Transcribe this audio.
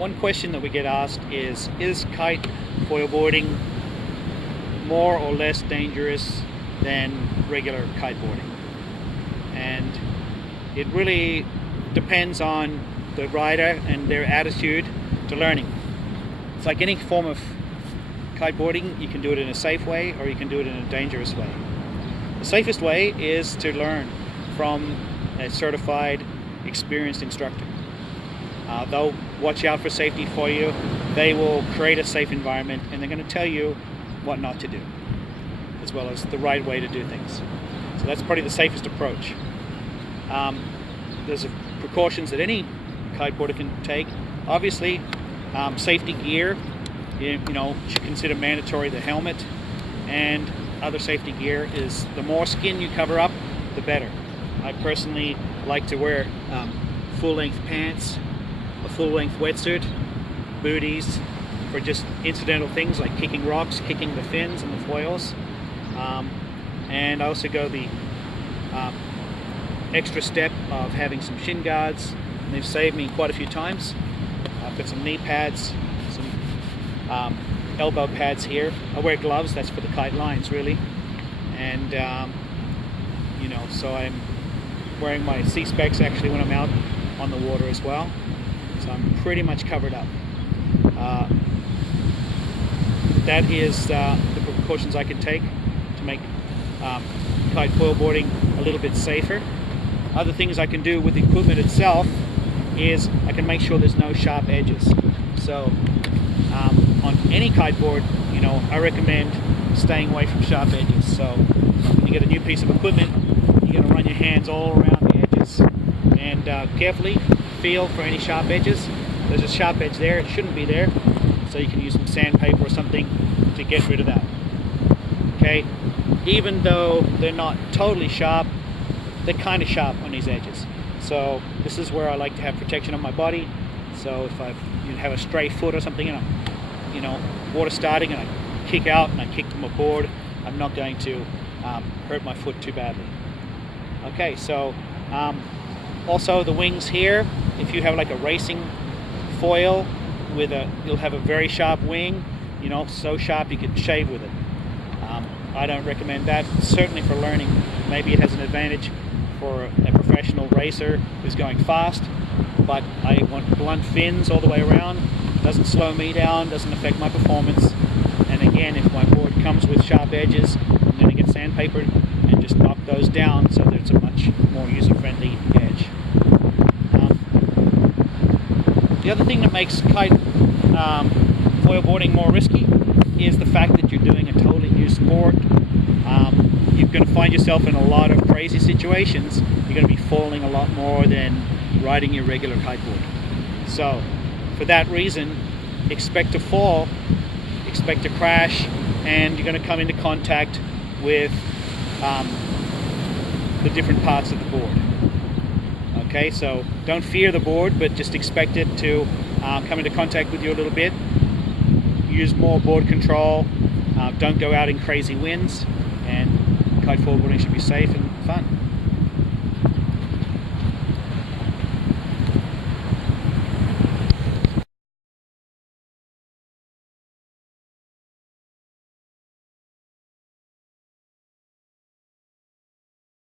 One question that we get asked is kite foilboarding more or less dangerous than regular kiteboarding? And it really depends on the rider and their attitude to learning. It's like any form of kiteboarding, you can do it in a safe way or you can do it in a dangerous way. The safest way is to learn from a certified, experienced instructor. They'll watch out for safety for you. They will create a safe environment and they're going to tell you what not to do, as well as the right way to do things. So that's probably the safest approach. There's precautions that any kiteboarder can take. Obviously, safety gear, you should consider mandatory the helmet, and other safety gear is the more skin you cover up, the better. I personally like to wear full-length pants, a full-length wetsuit, booties for just incidental things like kicking rocks, kicking the fins and the foils, and I also go the extra step of having some shin guards, and they've saved me quite a few times. I've got some knee pads, some elbow pads here. I wear gloves, that's for the kite lines really, and so I'm wearing my C-specs actually when I'm out on the water as well, so I'm pretty much covered up. That is the precautions I can take to make kite foilboarding a little bit safer. Other things I can do with the equipment itself is I can make sure there's no sharp edges. So on any kiteboard, I recommend staying away from sharp edges. So when you get a new piece of equipment, you're going to run your hands all around the edges and carefully feel for any sharp edges. There's a sharp edge there, it shouldn't be there, so you can use some sandpaper or something to get rid of that. Okay, even though they're not totally sharp, they're kind of sharp on these edges. So this is where I like to have protection on my body. So if I have a stray foot or something and I'm, water starting and I kick out and I kick to my board, I'm not going to hurt my foot too badly. Okay, so also the wings here, if you have like a racing foil with you'll have a very sharp wing, so sharp you could shave with it. I don't recommend that, certainly for learning. Maybe it has an advantage for a professional racer who's going fast, but I want blunt fins all the way around. Doesn't slow me down, doesn't affect my performance. And again, if my board comes with sharp edges, I'm going to get sandpapered and just knock those down so that it's a much more user-friendly edge. The other thing that makes kite foilboarding more risky is the fact that you're doing a totally new sport. You're going to find yourself in a lot of crazy situations. You're going to be falling a lot more than riding your regular kiteboard. So for that reason, expect to fall, expect to crash, and you're going to come into contact with the different parts of the board. Okay, so don't fear the board, but just expect it to come into contact with you a little bit. Use more board control, don't go out in crazy winds, and kite foilboarding should be safe and fun.